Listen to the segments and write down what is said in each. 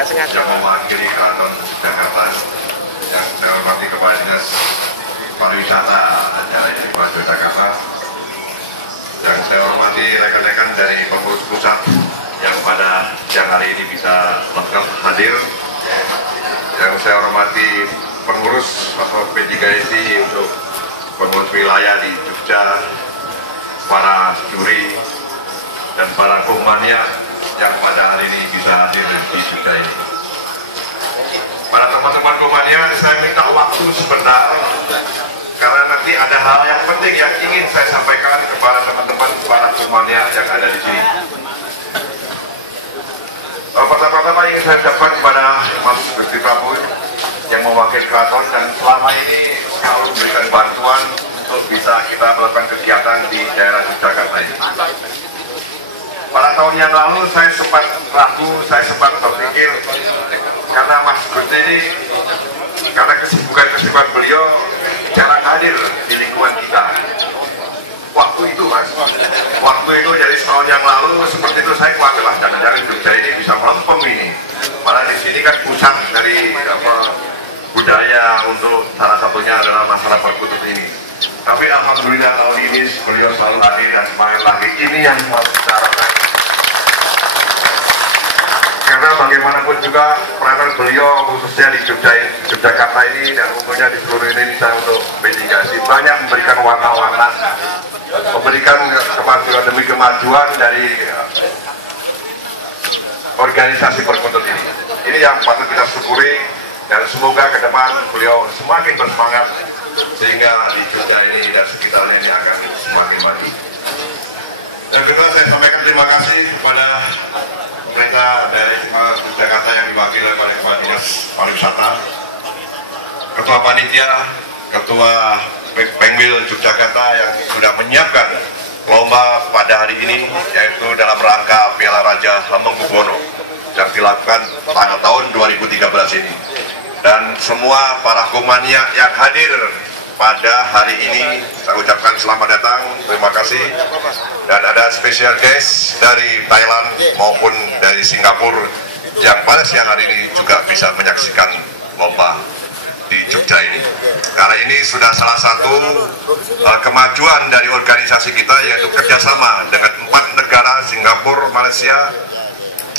yang mewakili Keraton Jakarta, yang saya hormati Kepala Dinas Pariwisata Acara Istimewa Yogyakarta, yang saya hormati rekan-rekan dari pengurus pusat yang pada siang hari ini bisa lengkap hadir, yang saya hormati pengurus atau P3SI untuk pengurus wilayah di Jogja, para juri dan para kumania yang pada hari ini bisa hadir di Jogja ini. Para teman-teman kumania, saya minta waktu sebentar karena nanti ada hal yang penting yang ingin saya sampaikan kepada teman-teman para kumania yang ada di sini. Pertama-tama ingin saya ucapkan kepada Mas Gusti Prabu yang mewakili keraton dan selama ini selalu memberikan bantuan untuk bisa kita melakukan kegiatan di daerah Yogyakarta ini. Pada tahun yang lalu saya sempat ragu, saya sempat berpikir karena Mas Gusti ini karena kesibukan beliau jarang hadir di lingkungan kita. Waktu itu Mas, waktu itu dari setahun yang lalu seperti itu saya khawatir lah jangan-jangan Jogja ini bisa melempem ini. Malah di sini kan pusat dari budaya untuk salah satunya adalah masalah perkutut ini. Tapi alhamdulillah tahun ini beliau selalu hadir dan semakin lagi. Ini yang mau bicarakan. Karena bagaimanapun juga peranan beliau khususnya di Yogyakarta ini dan umumnya di seluruh Indonesia untuk mitigasi banyak memberikan warna-warna, memberikan kemajuan demi kemajuan dari organisasi perkutut ini. Ini yang patut kita syukuri dan semoga ke depan beliau semakin bersemangat sehingga di Jogja ini dan sekitarnya ini akan semakin maju. Yang kedua saya sampaikan terima kasih kepada pemerintah daerah istimewa Yogyakarta yang diwakili oleh Kepala Dinas Pariwisata, Ketua Panitia, Ketua Pengwil Yogyakarta yang sudah menyiapkan lomba pada hari ini, yaitu dalam rangka Piala Raja Hamengkubuwono yang dilakukan pada tahun 2013 ini. Dan semua para kumania yang hadir pada hari ini saya ucapkan selamat datang, terima kasih. Dan ada special guest dari Thailand maupun dari Singapura yang pada siang hari ini juga bisa menyaksikan lomba di Jogja ini. Karena ini sudah salah satu kemajuan dari organisasi kita, yaitu kerjasama dengan 4 negara, Singapura, Malaysia,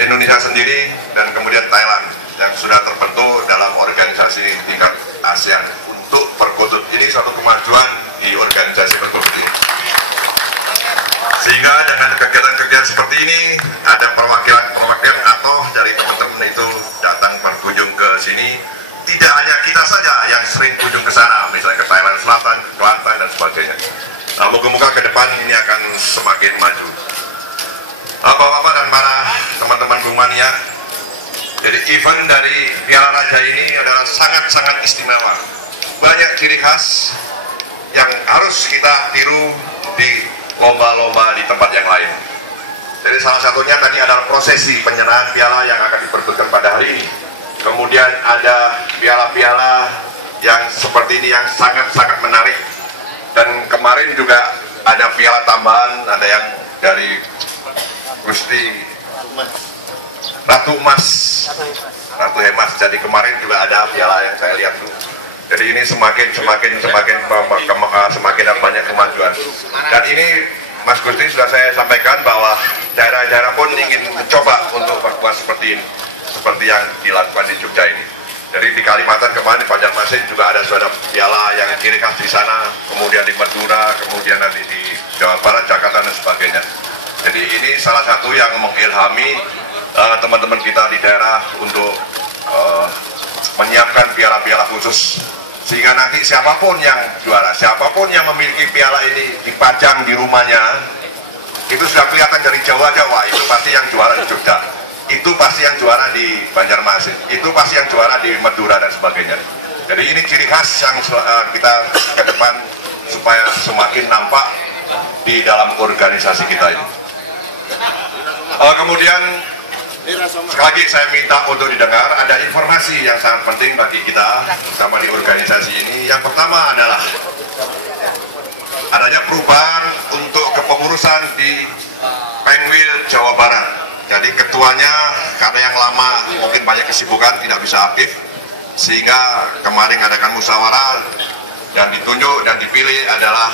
Indonesia sendiri, dan kemudian Thailand yang sudah terbentuk dalam organisasi tingkat ASEAN untuk perkutut. Ini suatu kemajuan di organisasi perkutut ini. Sehingga dengan kegiatan-kegiatan seperti ini ada perwakilan atau dari teman-teman itu datang berkunjung ke sini. Tidak hanya kita saja yang sering kunjung ke sana, misalnya ke Thailand Selatan, ke Kelantan dan sebagainya. Nah, moga-moga ke depan ini akan semakin maju. Bapak-bapak dan para teman-teman kumania, jadi event dari Piala Raja ini adalah sangat-sangat istimewa. Banyak ciri khas yang harus kita tiru di lomba-lomba di tempat yang lain. Jadi salah satunya tadi adalah prosesi penyerahan piala yang akan diperbutkan pada hari ini. Kemudian ada piala-piala yang seperti ini yang sangat-sangat menarik. Dan kemarin juga ada piala tambahan, ada yang dari Gusti Ratu Emas, Ratu Hemas. Jadi kemarin juga ada piala yang saya lihat tuh. Jadi ini semakin banyak kemajuan. Dan ini Mas Gusti sudah saya sampaikan bahwa daerah-daerah pun ingin mencoba untuk berbuat seperti ini, seperti yang dilakukan di Jogja ini. Jadi di Kalimantan kemarin di Banjarmasin juga ada suara piala yang ciri khas di sana, kemudian di Madura, kemudian nanti di Jawa Barat, Jakarta dan sebagainya. Jadi ini salah satu yang mengilhami teman-teman kita di daerah untuk menyiapkan piala-piala khusus, sehingga nanti siapapun yang juara, siapapun yang memiliki piala ini dipajang di rumahnya, itu sudah kelihatan dari Jawa-Jawa, itu pasti yang juara di Jogja, itu pasti yang juara di Banjarmasin, itu pasti yang juara di Madura dan sebagainya. Jadi ini ciri khas yang kita ke depan supaya semakin nampak di dalam organisasi kita ini. Kemudian sekali lagi saya minta untuk didengar, ada informasi yang sangat penting bagi kita bersama di organisasi ini. Yang pertama adalah adanya perubahan untuk kepengurusan di Pengwil Jawa Barat. Jadi ketuanya karena yang lama mungkin banyak kesibukan tidak bisa aktif, sehingga kemarin adakan musyawarah dan ditunjuk dan dipilih adalah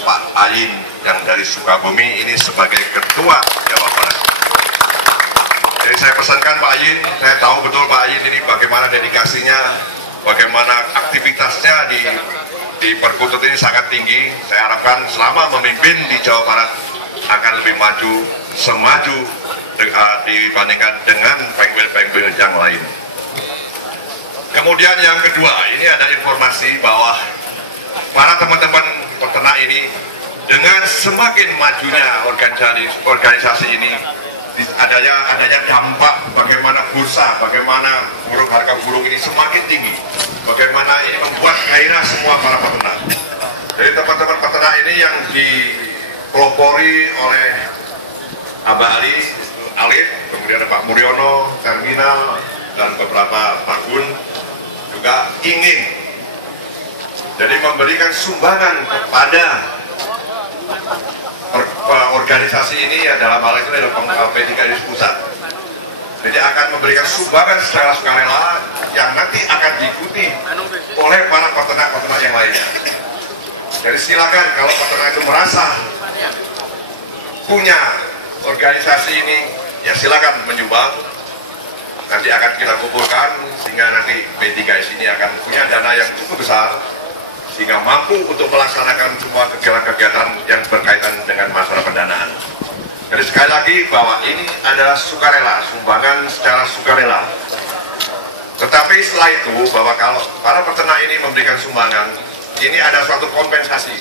Pak Ayin yang dari Sukabumi ini sebagai Ketua Jawa Barat. Jadi saya pesankan Pak Ayin, saya tahu betul Pak Ayin ini bagaimana dedikasinya, bagaimana aktivitasnya di Perkutut ini sangat tinggi. Saya harapkan selama memimpin di Jawa Barat akan lebih maju, semaju dibandingkan dengan pengbil-pengbil yang lain. Kemudian yang kedua, ini ada informasi bahwa para teman-teman peternak ini dengan semakin majunya organisasi ini adanya dampak bagaimana bursa, bagaimana harga burung ini semakin tinggi, bagaimana ini membuat gairah semua para peternak. Jadi teman-teman peternak ini yang dipelopori oleh Abah Alif, kemudian ada Pak Muryono, Terminal, dan beberapa Pak Gun juga ingin jadi memberikan sumbangan kepada organisasi ini ya, dalam hal itu adalah P3K pusat. Jadi akan memberikan sumbangan secara sukarela yang nanti akan diikuti oleh para peternak-peternak yang lainnya. Jadi silakan kalau peternak itu merasa punya organisasi ini, ya silakan menyumbang. Nanti akan kita kumpulkan sehingga nanti P3S ini akan punya dana yang cukup besar sehingga mampu untuk melaksanakan semua kegiatan-kegiatan yang berkaitan dengan masalah pendanaan. Jadi sekali lagi bahwa ini adalah sukarela, sumbangan secara sukarela. Tetapi setelah itu bahwa kalau para peternak ini memberikan sumbangan, ini ada suatu kompensasi.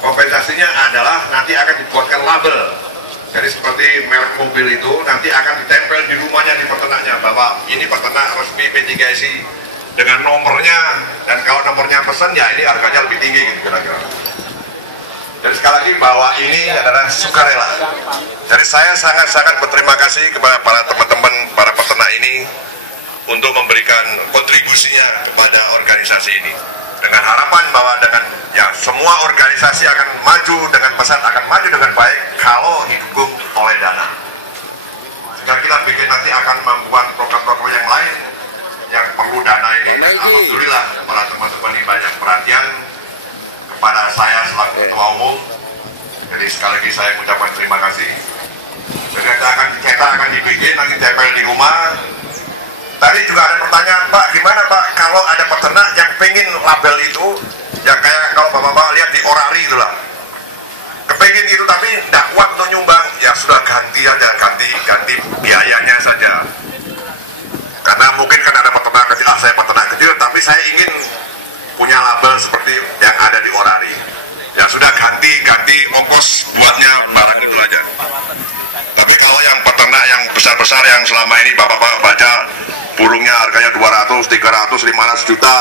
Kompensasinya adalah nanti akan dibuatkan label. Jadi seperti merek mobil itu nanti akan ditempel di rumahnya di peternaknya bahwa ini peternak resmi P3SI dengan nomornya, dan kalau nomornya pesan ya ini harganya lebih tinggi gitu kira-kira. Jadi sekali lagi bahwa ini adalah sukarela. Jadi saya sangat-sangat berterima kasih kepada para teman-teman, para peternak ini untuk memberikan kontribusinya kepada organisasi ini. Dengan harapan bahwa dengan ya semua organisasi akan maju dengan pesat, akan maju dengan baik kalau didukung oleh dana. Sehingga kita bikin nanti akan membuat program-program yang lain yang perlu dana ini. Alhamdulillah para teman-teman ini banyak perhatian kepada saya selaku ketua umum. Jadi sekali lagi saya mengucapkan terima kasih. Jadi kita akan dibikin nanti tempel di rumah. Tadi juga ada pertanyaan, Pak, gimana Pak kalau ada peternak yang pengen label itu, ya kayak kalau bapak-bapak lihat di orari itulah, kepengin itu tapi tidak kuat untuk nyumbang, ya sudah ganti aja, ganti biayanya saja. Karena mungkin kan ada peternak kecil, saya peternak kecil, tapi saya ingin punya label seperti yang ada di orari. Ya sudah ganti ongkos buatnya barang itu aja. Tapi kalau yang peternak yang besar-besar yang selama ini bapak-bapak baca burungnya harganya 200, 300, 500 juta,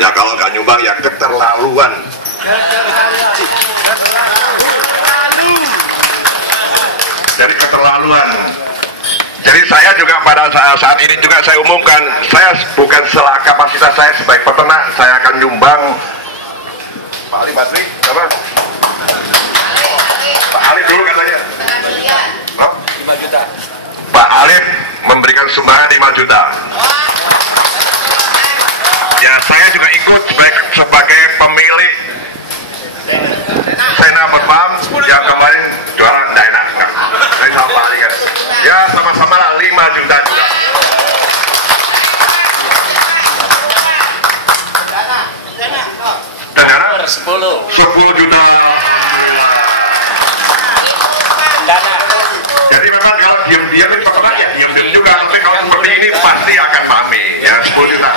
ya kalau nggak nyumbang ya keterlaluan. Jadi keterlaluan. Jadi saya juga pada saat ini juga saya umumkan, saya bukan salah kapasitas saya sebagai peternak, saya akan nyumbang. Pak Ali Batri, apa? Pak Ali dulu katanya. 5 juta. Pak Alif memberikan sumbangan 5 juta. Ya saya juga ikut sebagai pemilik Sena Farm yang kemarin juara tidak enak. Saya sama Pak Ali kan. Ya sama-sama lah 5 juta juga. Dan dana 10 juta. Dana. Jadi memang kalau diam-diam itu peternak ya diam-diam juga, tapi kalau seperti ini pasti akan rame ya 10 juta.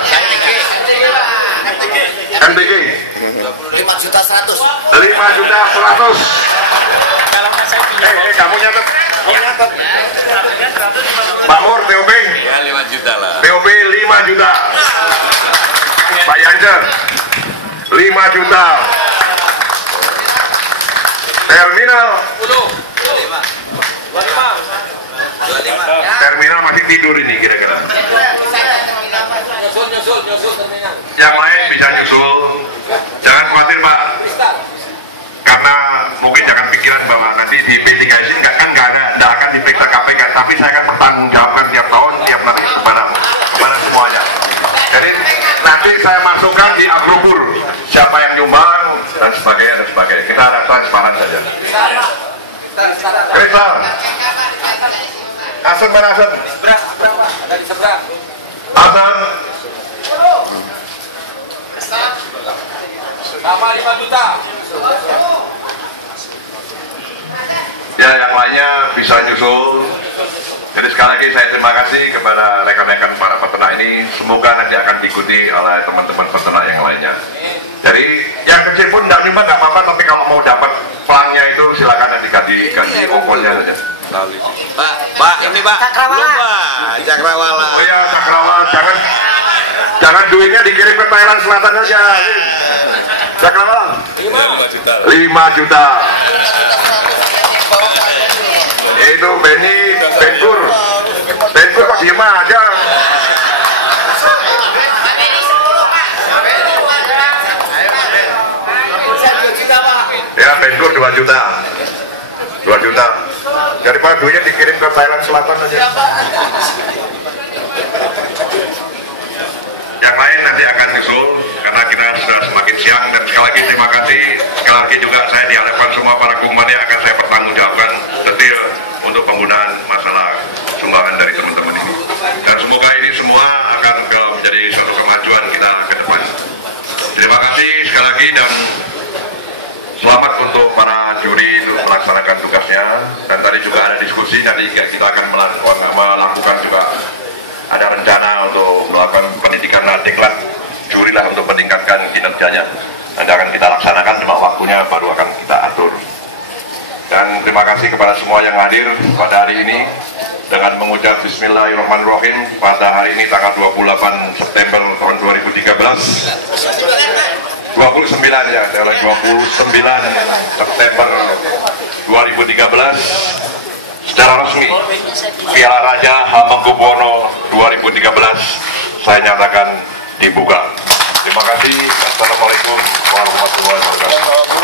MTG 5 juta 100. 5 juta 100. Kamu nyatet? Pak Mur, TOP? Ya 5 juta lah. TOP 5 juta. Pak Yancer 5 juta. Terminal 25. Terminal masih tidur ini kira-kira. Yang lain bisa nyusul. Jangan khawatir Pak. Karena mungkin jangan pikiran bahwa nanti di P3S ini nggak akan diperiksa KPK. tapi saya akan bertanggungjawabkan tiap tahun, tiap nanti kepada semuanya. Jadi nanti saya masukkan di agrobur siapa yang nyumbang dan sebagainya. Kita ada transparan saja. Kristal, Asen mana Asen? Asen. Sama 5 juta. Ya, yang lainnya bisa nyusul. Jadi sekali lagi saya terima kasih kepada rekan-rekan para peternak ini. Semoga nanti akan diikuti oleh teman-teman peternak yang lainnya. Jadi yang kecil pun tidak nyumbang nggak apa-apa, tapi kalau mau dapat pelangnya itu silakan nanti ganti oponnya saja. Pak, ini Pak. Cakrawala. Oh ya, Cakrawala, jangan duitnya dikirim ke Thailand Selatan saja. Cakrawala 5 juta. Itu Benkur kok diem aja. Ya, Benkur 2 juta. Daripada duitnya dikirim ke Thailand Selatan aja. Yang lain nanti akan nyusul karena kita sudah semakin siang. Dan sekali lagi terima kasih. Sekali lagi juga saya diharapkan semua para kumani akan saya pertanggungjawabkan detail untuk penggunaan masalah sumbangan dari teman-teman ini. Dan semoga ini semua akan menjadi suatu kemajuan kita ke depan. Terima kasih sekali lagi dan selamat untuk para juri untuk melaksanakan tugasnya. Dan tadi juga ada diskusi, nanti kita akan melakukan juga ada rencana untuk melakukan pendidikan diklat juri lah untuk meningkatkan kinerjanya. Nanti akan kita laksanakan, cuma waktunya baru akan kita atur. Dan terima kasih kepada semua yang hadir pada hari ini dengan mengucap Bismillahirrahmanirrahim pada hari ini tanggal 28 September tahun 2013. 29 ya, 29 September 2013 secara resmi Piala Raja Hamengkubuwono 2013 saya nyatakan dibuka. Terima kasih. Assalamualaikum warahmatullahi wabarakatuh.